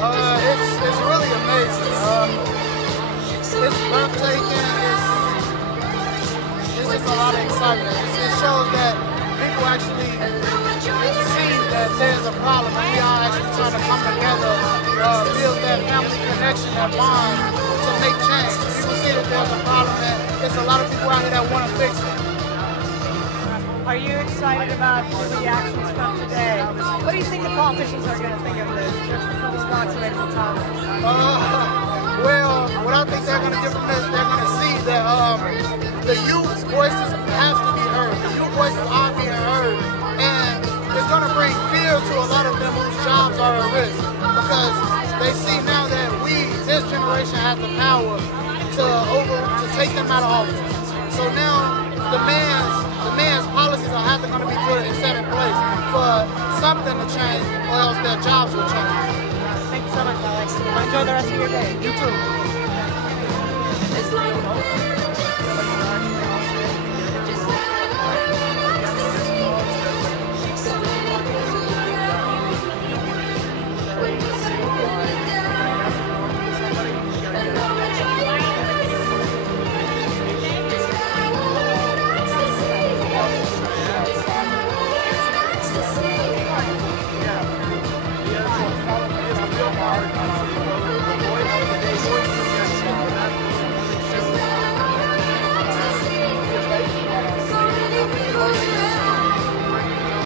It's really amazing. It's breathtaking. It's just a lot of excitement. It shows that people actually see that there's a problem and we are actually trying to come together, build that family connection, that bond to make change. People see that there's a problem and there's a lot of people out here that want to fix it. Are you excited about the reactions from today? What do you think the politicians are going to think of this? Just a couple blocks away from the top. Well, what I think they're going to get from this, they're going to see that the youth voices have to be heard. The youth voices are being heard. And it's going to bring fear to a lot of them whose jobs are at risk. Because they see now that this generation has the power to take them out of office. So now the man's policies are having to be put and set in place for something to change, or else their jobs will change. Thank you so much, Alex. Enjoy the rest of your day. You too.